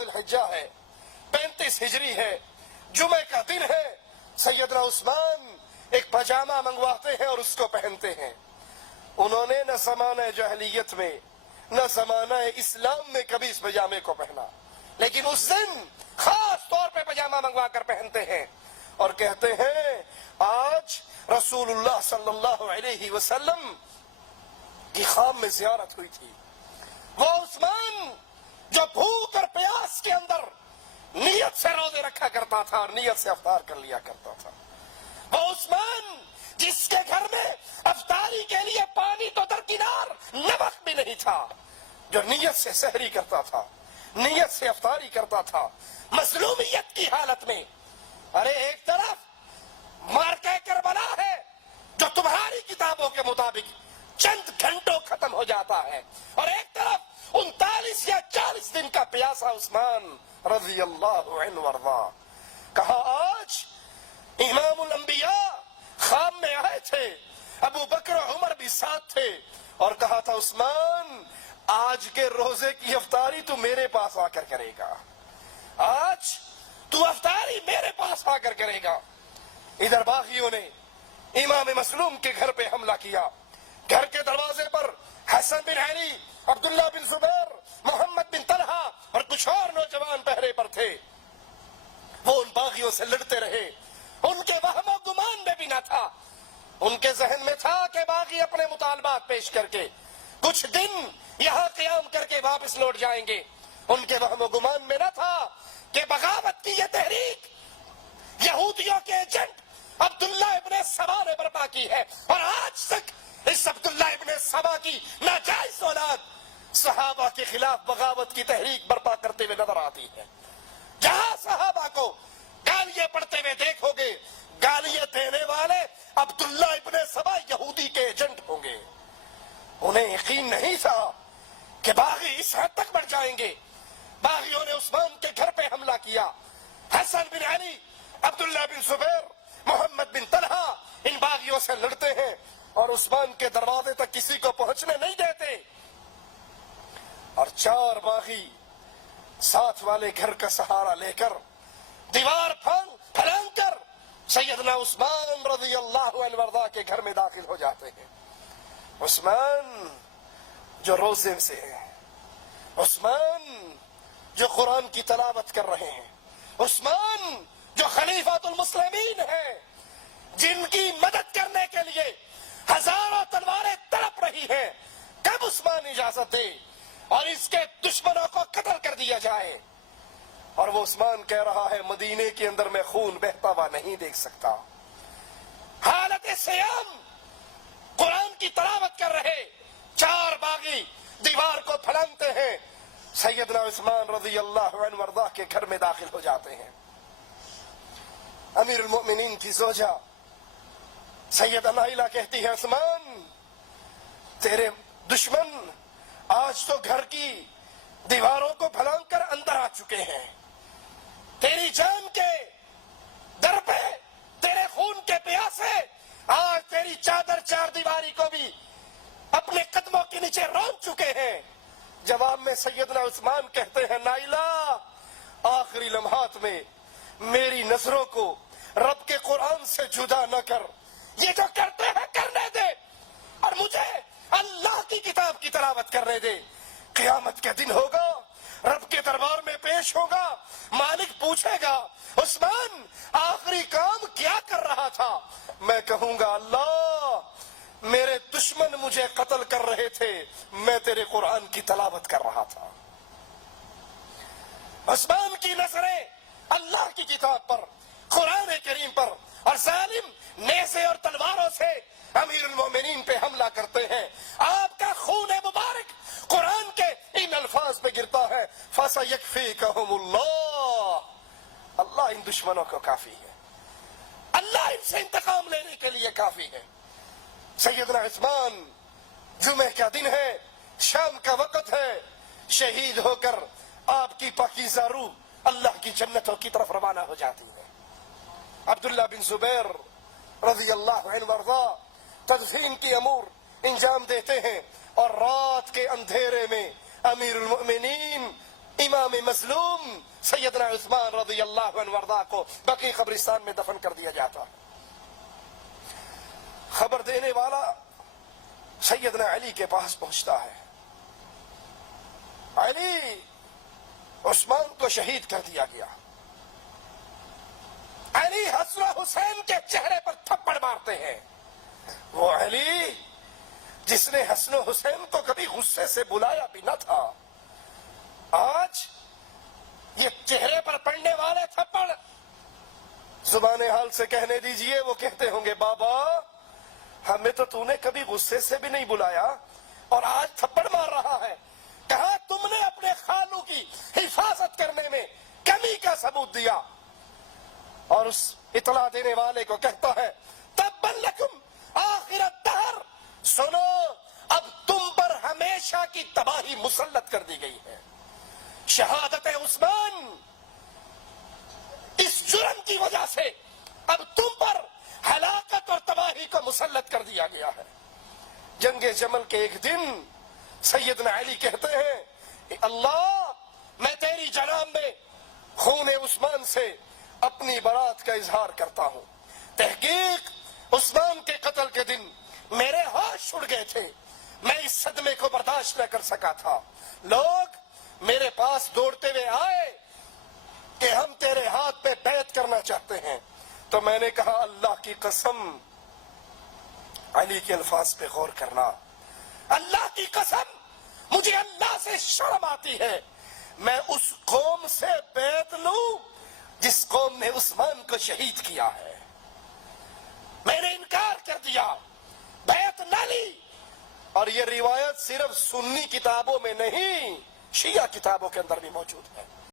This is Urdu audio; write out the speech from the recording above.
ذوالحجہ ہے, 35 ہجری ہے, جمعے کا دن ہے. سیدنا عثمان ایک پاجامہ منگواتے ہیں اور اس کو پہنتے ہیں. انہوں نے نہ زمانہ جاہلیت میں نہ زمانہ اسلام میں کبھی اس پاجامے کو پہنا, لیکن اس دن خاص طور پہ پاجامہ منگوا کر پہنتے ہیں اور کہتے ہیں آج رسول اللہ صلی اللہ علیہ وسلم کی خام میں زیارت ہوئی تھی. وہ عثمان جو بھوک اور پیاس کے اندر نیت سے روزے رکھا کرتا تھا اور نیت سے افطار کر لیا کرتا تھا. وہ عثمان جس کے گھر میں افطاری کے لیے پانی تو درکنار نمک بھی نہیں تھا, جو نیت سے سحری کرتا تھا, نیت سے افطاری کرتا تھا مظلومیت کی حالت میں. ارے ایک طرف مارکہ کربلا ہے جو تمہاری کتابوں کے مطابق چند گھنٹوں ختم ہو جاتا ہے, اور ایک طرف 39 یا 40 دن کا پیاسا عثمان رضی اللہ عنہ وارضا. کہا آج امام الانبیاء خام میں آئے تھے, ابو بکر و عمر بھی ساتھ تھے, اور کہا تھا عثمان آج کے روزے کی افطاری تو میرے پاس آ کر کرے گا, آج تو افطاری میرے پاس آ کر کرے گا. ادھر باغیوں نے امام مظلوم کے گھر پہ حملہ کیا. گھر کے دروازے پر حسن بن علی, عبداللہ بن زبیر, محمد بن طلحہ اور کچھ اور نوجوان پہرے پر تھے. وہ ان باغیوں سے لڑتے رہے. ان کے وہم و گمان میں بھی نہ تھا, ان کے ذہن میں تھا کہ باغی اپنے مطالبات پیش کر کے کچھ دن یہاں قیام کر کے واپس لوٹ جائیں گے. ان کے وہم و گمان میں نہ تھا کہ بغاوت کی یہ تحریک یہودیوں کے ایجنٹ عبداللہ ابن سبا نے برپا کی ہے, اور آج تک اس عبداللہ ابن سبا کی ناجائز اولاد صحابہ کے خلاف بغاوت کی تحریک برپا کرتے ہوئے نظر آتی ہے. جہاں صحابہ کو گالیاں پڑھتے ہوئے دیکھو گے, گالیاں دینے والے عبداللہ ابن سبا یہودی کے ایجنٹ ہوں گے. انہیں یقین نہیں تھا کہ باغی اس حد تک بڑھ جائیں گے. باغیوں نے عثمان کے گھر پہ حملہ کیا. حسن بن علی, عبداللہ بن زبیر, محمد بن طلحہ ان باغیوں سے لڑتے ہیں اور عثمان کے دروازے تک کسی کو پہنچنے نہیں دیتے. اور 4 باغی ساتھ والے گھر کا سہارا لے کر دیوار پھلانگ کر سیدنا عثمان رضی اللہ عنہ وارضا کے گھر میں داخل ہو جاتے ہیں. عثمان جو روزے سے ہیں, عثمان جو قرآن کی تلاوت کر رہے ہیں, عثمان جو خلیفۃ المسلمین ہیں, جن کی مدد کرنے کے لیے ہزاروں تلواریں تڑپ رہی ہیں, کب عثمان اجازت دے اور اس کے دشمنوں کو قتل کر دیا جائے. اور وہ عثمان کہہ رہا ہے مدینے کے اندر میں خون بہتا ہوا نہیں دیکھ سکتا. حالت سیام قرآن کی تلاوت کر رہے 4 باغی دیوار کو پھلانگتے ہیں. سیدنا عثمان رضی اللہ عنہ وارضا کے گھر میں داخل ہو جاتے ہیں. امیر المؤمنین کی زوجہ سیدہ نائلہ کہتی ہے عثمان تیرے دشمن آج تو گھر کی دیواروں کو پھلانگ کر اندر آ چکے ہیں. تیری جان کے در پہ تیرے خون کے پیاسے آج تیری چادر 4 دیواری کو بھی اپنے قدموں کے نیچے رون چکے ہیں. جواب میں سیدنا عثمان کہتے ہیں نائلہ آخری لمحات میں میری نظروں کو رب کے قرآن سے جدا نہ کر, یہ جو کرتے ہیں کرنے دے اور مجھے اللہ کی کتاب کی تلاوت کرنے دے. قیامت کے دن ہوگا, رب کے دربار میں پیش ہوگا, مالک پوچھے گا عثمان آخری کام کیا کر رہا تھا. میں کہوں گا اللہ میرے دشمن مجھے قتل کر رہے تھے, میں تیرے قرآن کی تلاوت کر رہا تھا. عثمان کی نظریں اللہ کی کتاب پر, قرآن کریم پر, اور ظالم نیزے اور تلواروں سے امیر المومنین پہ حملہ کرتے ہیں. آپ کا خون مبارک قرآن کے ان الفاظ پہ گرتا ہے فَسَيَكْفِيكَهُمُ اللَّهُ, اللہ ان دشمنوں کو کافی ہے, اللہ ان سے انتقام لینے کے لیے کافی ہے. سیدنا عثمان جمعہ کا دن ہے, شام کا وقت ہے, شہید ہو کر آپ کی پاکیزہ روح اللہ کی جنتوں کی طرف روانہ ہو جاتی ہے. عبداللہ بن زبیر رضی اللہ عنہ وارضا تدفین کی امور انجام دیتے ہیں, اور رات کے اندھیرے میں امیر المؤمنین امام مظلوم سیدنا عثمان رضی اللہ عنہ وارضا کو بقیع قبرستان میں دفن کر دیا جاتا. خبر دینے والا سیدنا علی کے پاس پہنچتا ہے. علی عثمان کو شہید کر دیا گیا. علی حسن حسین کے چہرے پر تھپڑ مارتے ہیں. وہ علی جس نے حسن حسین کو کبھی غصے سے بلایا بھی نہ تھا، آج یہ چہرے پر پڑنے والے تھپڑ زبان حال سے کہنے دیجئے. وہ کہتے ہوں گے بابا ہمیں تو نے کبھی غصے سے بھی نہیں بلایا اور آج تھپڑ مار رہا ہے. کہاں تم نے اپنے خالو کی حفاظت کرنے میں کمی کا ثبوت دیا؟ اور اس اطلاع دینے والے کو کہتا ہے تبا لکم آخر الدہر، سنو اب تم پر ہمیشہ کی تباہی مسلط کر دی گئی ہے. شہادت عثمان اس جرم کی وجہ سے اب تم پر ہلاکت اور تباہی کو مسلط کر دیا گیا ہے. جنگ جمل کے ایک دن سیدنا علی کہتے ہیں کہ اللہ میں تیری جناب میں خون عثمان سے اپنی برات کا اظہار کرتا ہوں. تحقیق عثمان کے قتل کے دن میرے ہاتھ چھڑ گئے تھے، میں اس صدمے کو برداشت نہ کر سکا تھا. لوگ میرے پاس دوڑتے ہوئے آئے کہ ہم تیرے ہاتھ پہ بیعت کرنا چاہتے ہیں. تو میں نے کہا اللہ کی قسم، علی کے الفاظ پہ غور کرنا، اللہ کی قسم مجھے اللہ سے شرم آتی ہے میں اس قوم سے بیعت لوں جس قوم نے عثمان کو شہید کیا ہے. میں نے انکار کر دیا، بیعت نہ لی. اور یہ روایت صرف سنی کتابوں میں نہیں، شیعہ کتابوں کے اندر بھی موجود ہے.